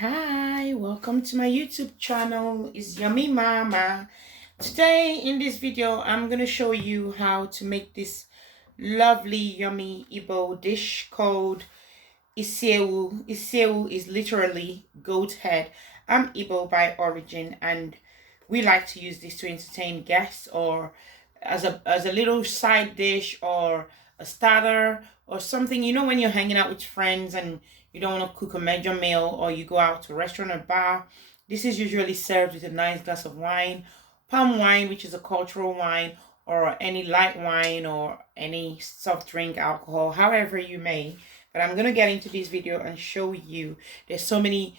Hi, welcome to my YouTube channel. It's Yummy Mama. Today in this video, I'm going to show you how to make this lovely yummy Igbo dish called Isiewu. Isiewu is literally goat head. I'm Igbo by origin and we like to use this to entertain guests or as a little side dish or a starter or something. You know when you're hanging out with friends and you don't want to cook a major meal or you go out to a restaurant or bar, this is usually served with a nice glass of wine, palm wine, which is a cultural wine, or any light wine or any soft drink alcohol, however you may. But I'm gonna get into this video and show you. There's so many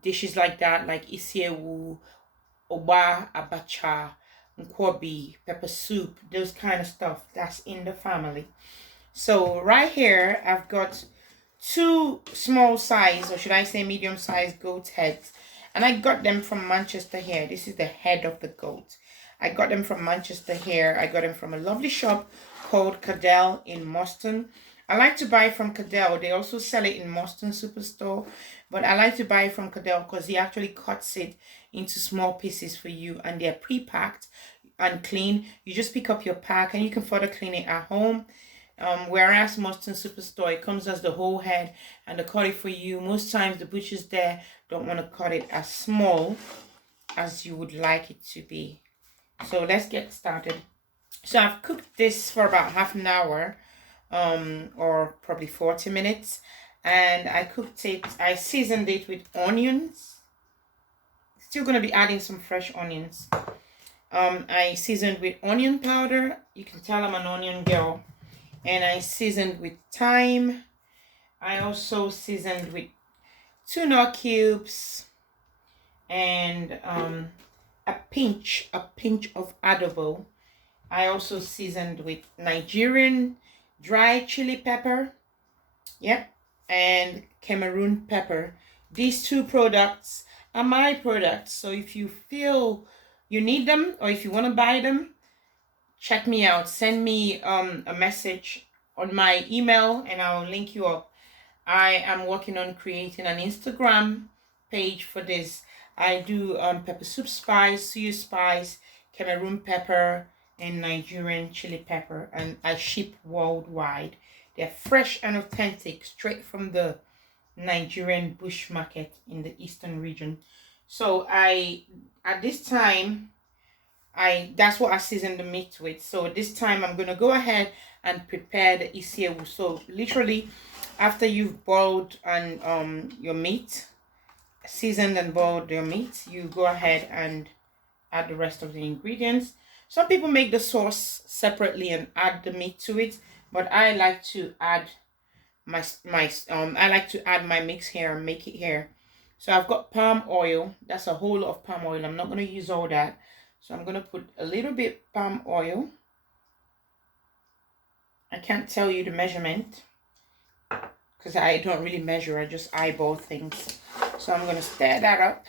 dishes like that, like isiewu, oba, abacha, nkwobi, pepper soup, those kind of stuff that's in the family. So right here I've got two small size, or should I say medium size goat heads, and I got them from Manchester here. This is the head of the goat. I got them from Manchester here. I got them from a lovely shop called Cadell in Moston. I like to buy from Cadell. They also sell it in Moston Superstore, but I like to buy from Cadell because he actually cuts it into small pieces for you, and they're pre-packed and clean. You just pick up your pack and you can further clean it at home. Whereas Moston Superstore, it comes as the whole head and they cut it for you. Most times the butchers there don't want to cut it as small as you would like it to be. So let's get started. So I've cooked this for about half an hour, or probably 40 minutes. And I seasoned it with onions. Still going to be adding some fresh onions. I seasoned with onion powder. You can tell I'm an onion girl. And I seasoned with thyme. I also seasoned with tuna cubes and a pinch of adobo. I also seasoned with Nigerian dry chili pepper. Yep, and Cameroon pepper. These two products are my products. So if you feel you need them or if you want to buy them, check me out. Send me a message on my email and I'll link you up. I am working on creating an Instagram page for this. I do pepper soup spice, suyu spice, Cameroon pepper, and Nigerian chili pepper, and I ship worldwide. They're fresh and authentic, straight from the Nigerian bush market in the eastern region. So at this time, that's what I season the meat with. So this time I'm gonna go ahead and prepare the isiewu. So literally, after you've boiled and your meat, seasoned and boiled your meat, you go ahead and add the rest of the ingredients. Some people make the sauce separately and add the meat to it, but I like to add I like to add my mix here and make it here. So I've got palm oil. That's a whole lot of palm oil. I'm not going to use all that. So I'm going to put a little bit palm oil. I can't tell you the measurement because I don't really measure. I just eyeball things. So I'm going to stir that up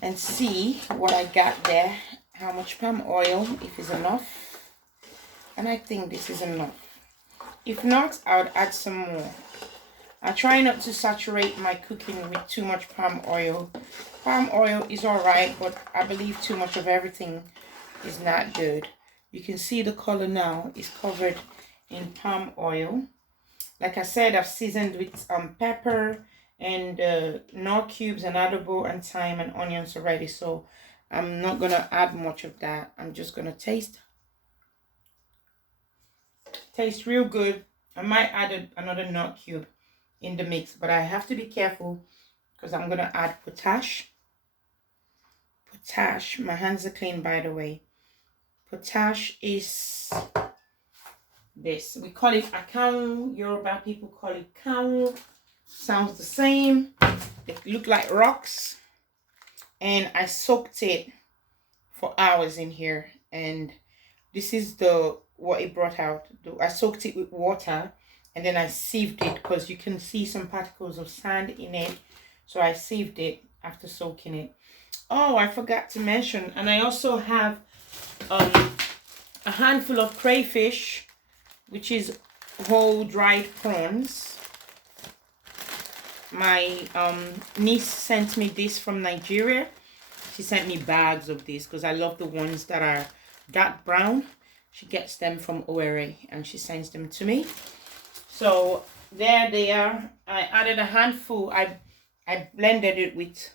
and see what I got there. How much palm oil, if it's enough. And I think this is enough. If not, I would add some more. I try not to saturate my cooking with too much palm oil. Palm oil is alright, but I believe too much of everything is not good. You can see the color now is covered in palm oil. Like I said, I've seasoned with pepper and nor cubes and adobo and thyme and onions already. So I'm not going to add much of that. I'm just going to taste real good. I might add another nut cube in the mix, but I have to be careful because I'm going to add potash. Potash, my hands are clean by the way. Potash is this. We call it akaun. Yoruba people call it kaun. Sounds the same. They look like rocks. And I soaked it for hours in here. And this is what it brought out. I soaked it with water and then I sieved it because you can see some particles of sand in it. So I sieved it after soaking it. Oh, I forgot to mention, and I also have a handful of crayfish, which is whole dried prawns. My niece sent me this from Nigeria. She sent me bags of this because I love the ones that are dark brown. She gets them from Owerri and she sends them to me. So there they are. I added a handful. I blended it with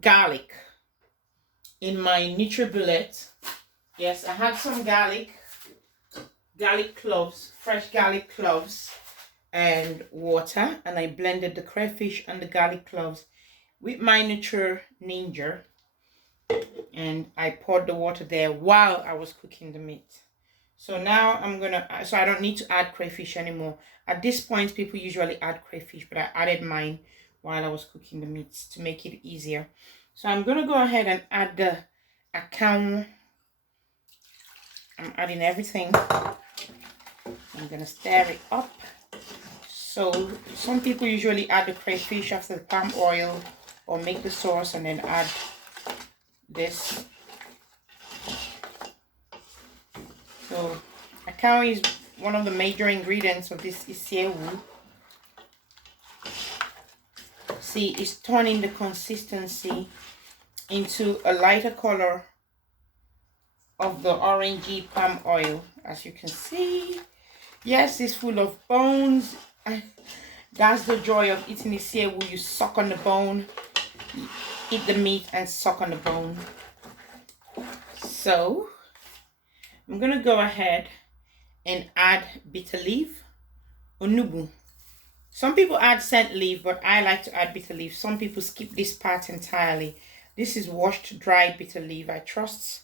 garlic in my NutriBullet. Yes, I had some garlic cloves, fresh garlic cloves, and water, and I blended the crayfish and the garlic cloves with my Nutri Ninja, and I poured the water there while I was cooking the meat. So now so I don't need to add crayfish anymore. At this point, people usually add crayfish, but I added mine while I was cooking the meats to make it easier. So I'm gonna go ahead and add the akam. I'm adding everything. I'm gonna stir it up. So some people usually add the crayfish after the palm oil or make the sauce and then add this. So akam is one of the major ingredients of this isiewu. See, it's turning the consistency into a lighter color of the orangey palm oil, as you can see. Yes, it's full of bones. That's the joy of eating isiewu. You suck on the bone, eat the meat and suck on the bone. So I'm gonna go ahead and add bitter leaf, onubu. Some people add scent leaf, but I like to add bitter leaf. Some people skip this part entirely. This is washed dried bitter leaf. I trust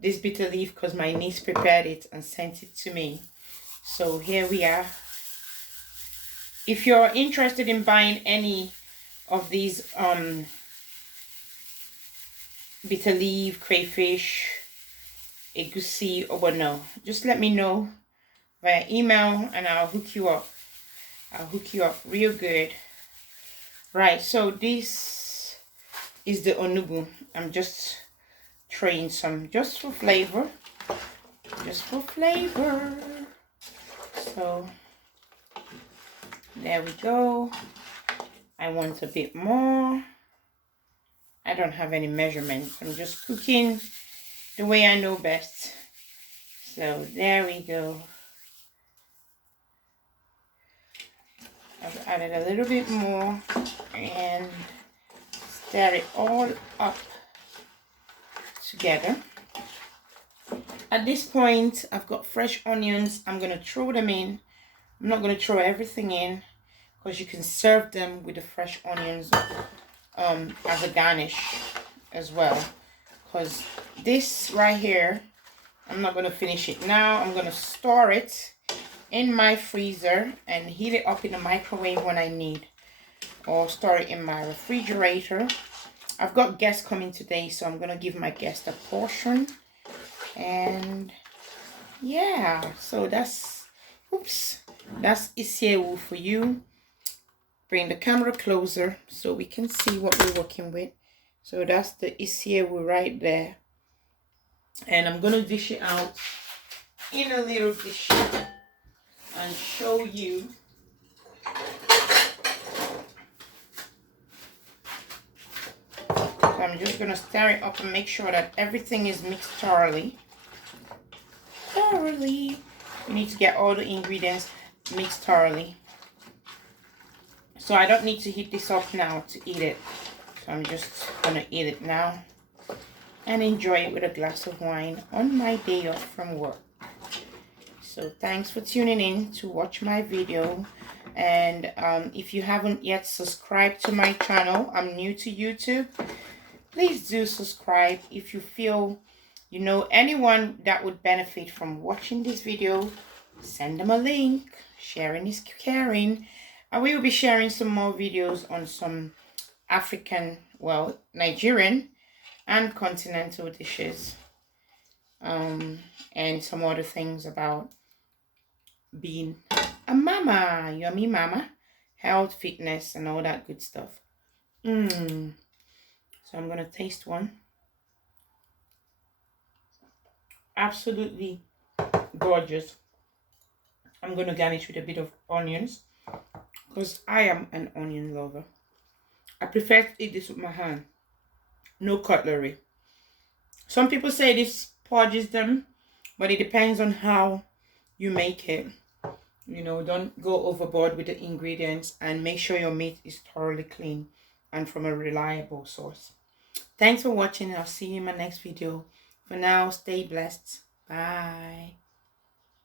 this bitter leaf because my niece prepared it and sent it to me. So here we are. If you're interested in buying any of these bitter leaf, crayfish, egusi, or no, just let me know via email and I'll hook you up. I'll hook you up real good. Right, so this is the onubu. I'm just throwing some just for flavor. Just for flavor. So there we go. I want a bit more. I don't have any measurements. I'm just cooking the way I know best. So there we go. I've added a little bit more and stir it all up together. At this point, I've got fresh onions. I'm going to throw them in. I'm not going to throw everything in because you can serve them with the fresh onions as a garnish as well. Because this right here, I'm not going to finish it now. I'm going to store it in my freezer and heat it up in the microwave when I need, or store it in my refrigerator. I've got guests coming today, so I'm gonna give my guest a portion. And yeah, so that's isiewu for you. Bring the camera closer so we can see what we're working with. So that's the isiewu right there, and I'm gonna dish it out in a little dish and show you. So I'm just gonna stir it up and make sure that everything is mixed thoroughly. You need to get all the ingredients mixed thoroughly. So I don't need to heat this up now to eat it. So I'm just gonna eat it now and enjoy it with a glass of wine on my day off from work. So thanks for tuning in to watch my video. And if you haven't yet subscribed to my channel, I'm new to YouTube, please do subscribe. If you feel you know anyone that would benefit from watching this video, send them a link. Sharing is caring. And we will be sharing some more videos on some African, well, Nigerian and continental dishes, and some other things about being a mama, yummy mama, health, fitness, and all that good stuff. So I'm gonna taste one. Absolutely gorgeous. I'm gonna garnish with a bit of onions because I am an onion lover. I prefer to eat this with my hand, no cutlery. Some people say this purges them, but it depends on how you make it. You know, don't go overboard with the ingredients, and make sure your meat is thoroughly clean and from a reliable source. Thanks for watching. I'll see you in my next video. For now, stay blessed. Bye.